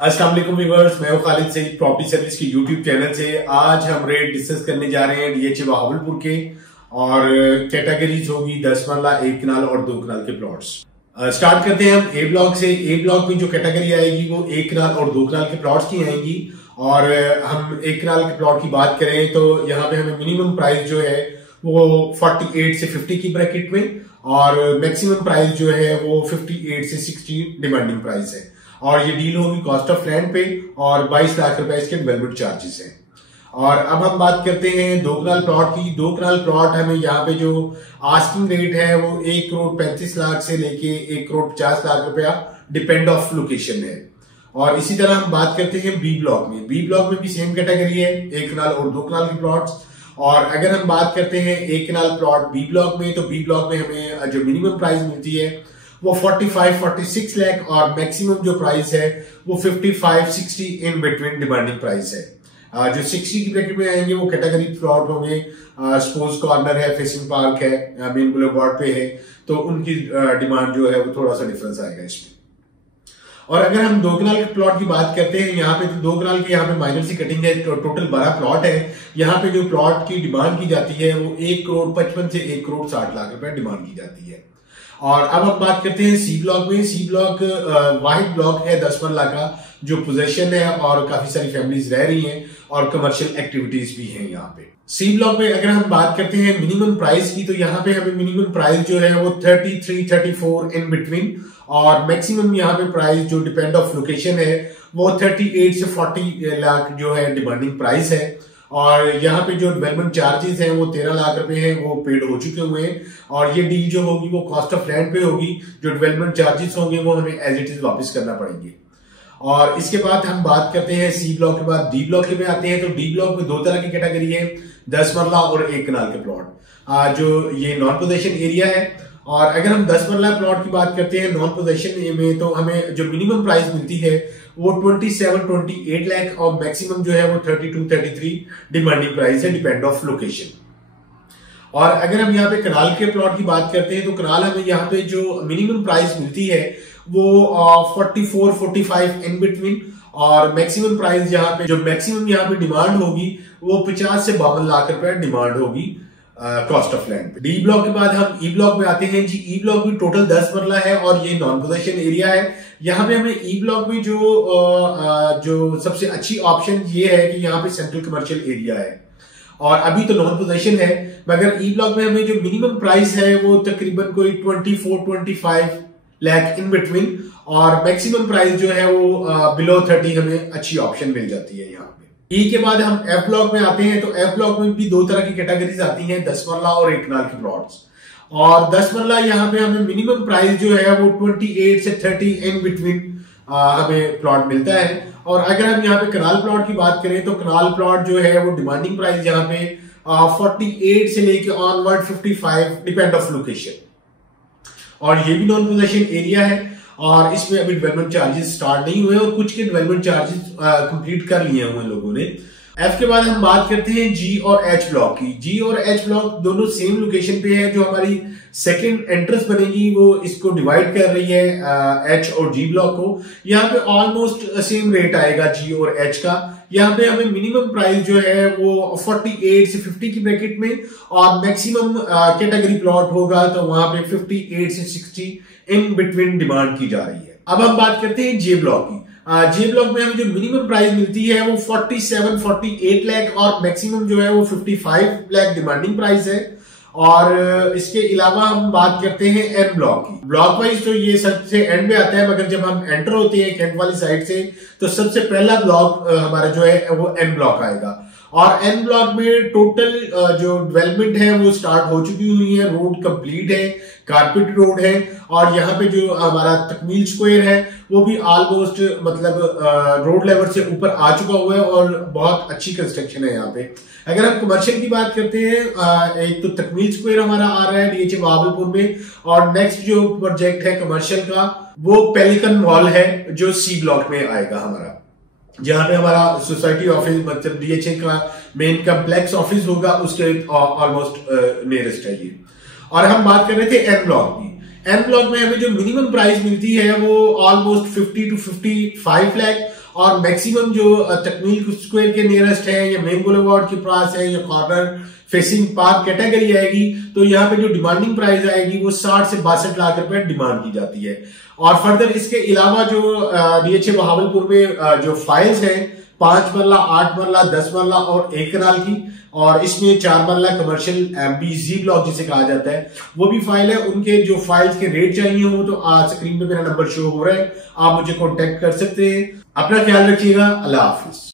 अस्सलाम वालेकुम व्यूअर्स, मैं हूं खालिद सईद प्रॉपर्टी सर्विस के यूट्यूब चैनल से। आज हम रेट डिस्कस करने जा रहे हैं डीएचए बहावलपुर के और कैटेगरीज होगी 10 मरला, 1 कनाल और 2 कनाल के प्लॉट्स। स्टार्ट करते हैं हम ए ब्लॉक से। ए ब्लॉक में जो कैटेगरी आएगी वो 1 कनाल और 2 कनाल के प्लॉट्स की आएंगी। और हम 1 कनाल के प्लॉट की बात करें तो यहाँ पे हमें मिनिमम प्राइस जो है वो 48 से 50 की ब्रैकेट में और मैक्सिमम प्राइस जो है वो 58 से 60 डिमांडिंग प्राइस है। और ये डील होगी कॉस्ट ऑफ लैंड पे और 22 लाख रुपए इसके डेवलपमेंट चार्जेस हैं। और अब हम बात करते हैं 2 कनाल प्लॉट की। 2 कनाल प्लॉट हमें यहाँ पे जो आस्किंग रेट है वो 1 करोड़ 35 लाख से लेके 1 करोड़ 50 लाख रुपया डिपेंड ऑफ लोकेशन है। और इसी तरह हम बात करते हैं बी ब्लॉक में। बी ब्लॉक में भी सेम कैटेगरी है, 1 कनाल और 2 कनाल के प्लॉट्स। और अगर हम बात करते हैं 1 कनाल प्लॉट बी ब्लॉक में, तो बी ब्लॉक में हमें जो मिनिमम प्राइस मिलती है वो 45-46 लाख और मैक्सिमम जो प्राइस है वो 55-60 इन बिटवीन डिमांडिंग प्राइस है। जो 60 की ब्रैकेट में आएंगे वो कैटेगरी प्लॉट होंगे, स्पोर्ट्स कॉर्नर है, फेसिंग पार्क है, मेन बुलेवार्ड पे है, तो उनकी डिमांड जो है वो थोड़ा सा डिफरेंस आएगा इसमें। और अगर हम 2 कनाल के प्लॉट की बात करते हैं यहाँ पे, तो 2 कनाल की यहाँ पे माइनर सी कटिंग है, टोटल 12 प्लॉट है। यहाँ पे जो प्लॉट की डिमांड की जाती है वो 1 करोड़ 55 से 1 करोड़ 60 लाख रुपए डिमांड की जाती है। और अब हम बात करते हैं सी ब्लॉक में। सी ब्लॉक वाहिद ब्लॉक है 10 मरला का, जो पोजेशन है और काफी सारी फैमिलीज रह रही हैं और कमर्शियल एक्टिविटीज भी हैं यहाँ पे। सी ब्लॉक में अगर हम बात करते हैं मिनिमम प्राइस की, तो यहाँ पे हमें मिनिमम प्राइस जो है वो 33-34 इन बिटवीन और मैक्सिमम यहाँ पे प्राइस जो डिपेंड ऑफ लोकेशन है वो 38 से 40 लाख जो है डिमांडिंग प्राइस है। और यहाँ पे जो डेवलपमेंट चार्जेस हैं वो 13 लाख रुपए हैं, वो पेड हो चुके हुए हैं। और ये डील जो होगी वो कॉस्ट ऑफ लैंड पे होगी, जो डेवलपमेंट चार्जेस होंगे वो हमें एज इट इज वापस करना पड़ेंगे। और इसके बाद हम बात करते हैं सी ब्लॉक के बाद डी ब्लॉक में आते हैं। तो डी ब्लॉक में 2 तरह की कैटेगरी है, 10 मरला और 1 कनाल के प्लॉट। जो ये नॉन पोजेशन एरिया है। और अगर हम 10 मरला प्लॉट की बात करते हैं नॉन पोजेशन में, तो हमें जो मिनिमम प्राइस मिलती है वो 27-28 लाख और मैक्सिमम जो है वो 32-33 डिमांडिंग प्राइस है, डिपेंड ऑफ लोकेशन। और अगर हम यहाँ पे कनाल के प्लॉट की बात करते हैं तो कनाल हमें यहाँ पे जो मिनिमम प्राइस मिलती है वो 44-45 इन बिटवीन और मैक्सिमम प्राइस यहाँ पे जो मैक्सिमम यहाँ पे डिमांड होगी वो 50 से 52 लाख रुपए डिमांड होगी कॉस्ट ऑफ लैंड पे। डी ब्लॉक के बाद हम ई ब्लॉक में आते हैं जी। ई ब्लॉक भी टोटल 10 मरला है और ये नॉन पोजेशन एरिया है। यहाँ पे हमें ई ब्लॉक में जो सबसे अच्छी ऑप्शन ये है कि यहाँ पे सेंट्रल कमर्शियल एरिया है और अभी तो नॉन पोजेशन है, मगर ई ब्लॉक में हमें जो मिनिमम प्राइस है वो तकरीबन कोई 24-25 लाख इन बिटवीन और मैक्सिमम प्राइस जो है वो बिलो 30 हमें अच्छी ऑप्शन मिल जाती है यहाँ पे। ई के बाद हम एफ ब्लॉक में आते हैं। तो एफ ब्लॉक में भी 2 तरह की कैटेगरीज आती हैं, 10 मरला और 1 कनाल के प्लॉट्स। और 10 मरला यहाँ पे हमें मिनिमम प्राइस जो है वो 28 से 30 इन बिटवीन हमें प्लॉट मिलता है। और अगर हम यहाँ पे कनाल प्लॉट की बात करें तो कनाल प्लॉट जो है वो डिमांडिंग प्राइस यहाँ पे 48 से लेके ऑनवर्ड 55 डिपेंड ऑफ लोकेशन। और ये भी नॉन पोजेशन एरिया है और इसमें अभी डेवलपमेंट चार्जेस स्टार्ट नहीं हुए और कुछ के डेवलपमेंट चार्जेस कंप्लीट कर लिए हुए लोगों ने। एफ के बाद हम बात करते हैं जी और एच ब्लॉक की। जी और एच ब्लॉक दोनों सेम लोकेशन पे है। जो हमारी सेकंड एंट्रेंस बनेगी वो इसको डिवाइड कर रही है एच और जी ब्लॉक को। यहाँ पे ऑलमोस्ट सेम रेट आएगा जी और एच का। यहाँ पे हमें मिनिमम प्राइस जो है वो 48 से 50 की ब्रैकेट में और मैक्सिमम कैटेगरी प्लॉट होगा तो वहां पे 58 से 60 इन बिटवीन डिमांड की जा रही है। अब हम बात करते हैं जे ब्लॉक की। जे ब्लॉक में हमें जो मिनिमम प्राइस मिलती है वो 47-48 लाख और मैक्सिमम जो है वो 55 लाख डिमांडिंग प्राइस है। और इसके अलावा हम बात करते हैं एम ब्लॉक की। ब्लॉक वाइज तो ये सबसे एंड में आता है, मगर जब हम एंटर होते हैं कैंट वाली साइड से तो सबसे पहला ब्लॉक हमारा जो है वो एम ब्लॉक आएगा। और एन ब्लॉक में टोटल जो डेवलपमेंट है वो स्टार्ट हो चुकी हुई है, रोड कंप्लीट है, कारपेट रोड है और यहाँ पे जो हमारा तकमील स्क्वायर है वो भी ऑलमोस्ट मतलब रोड लेवल से ऊपर आ चुका हुआ है और बहुत अच्छी कंस्ट्रक्शन है यहाँ पे। अगर हम कमर्शियल की बात करते हैं, एक तो तकमील स्क्वायर हमारा आ रहा है डीएचए बहावलपुर में और नेक्स्ट जो प्रोजेक्ट है कमर्शियल का वो पेलिकन मॉल है जो सी ब्लॉक में आएगा हमारा, जहां पे हमारा सोसाइटी ऑफिस मतलब डीएचए का मेन कम्प्लेक्स ऑफिस होगा, उसके ऑलमोस्ट नियरेस्ट है ये। और हम बात कर रहे थे एन ब्लॉक की। एन ब्लॉक में हमें जो मिनिमम प्राइस मिलती है वो ऑलमोस्ट 50 to 55 लाख और मैक्सिमम जो तकमील स्क्वायर के नियरेस्ट है या मेन बुलेवार्ड के पास है या कॉर्नर फेसिंग पार्क कैटेगरी आएगी, तो यहाँ पे जो डिमांडिंग प्राइस आएगी वो 60 से 62 लाख रुपए डिमांड की जाती है। और फर्दर इसके अलावा जो डीएचए बहावलपुर में जो फाइल्स हैं 5 मरला, 8 मरला, 10 मरला और 1 कनाल की, और इसमें 4 मरला कमर्शियल बीजी ब्लॉक जिसे कहा जाता है वो भी फाइल है। उनके जो फाइल्स के रेट चाहिए हो तो आज स्क्रीन पे मेरा नंबर शो हो रहा है, आप मुझे कॉन्टेक्ट कर सकते हैं। अपना ख्याल रखिएगा। अल्लाह हाफिज।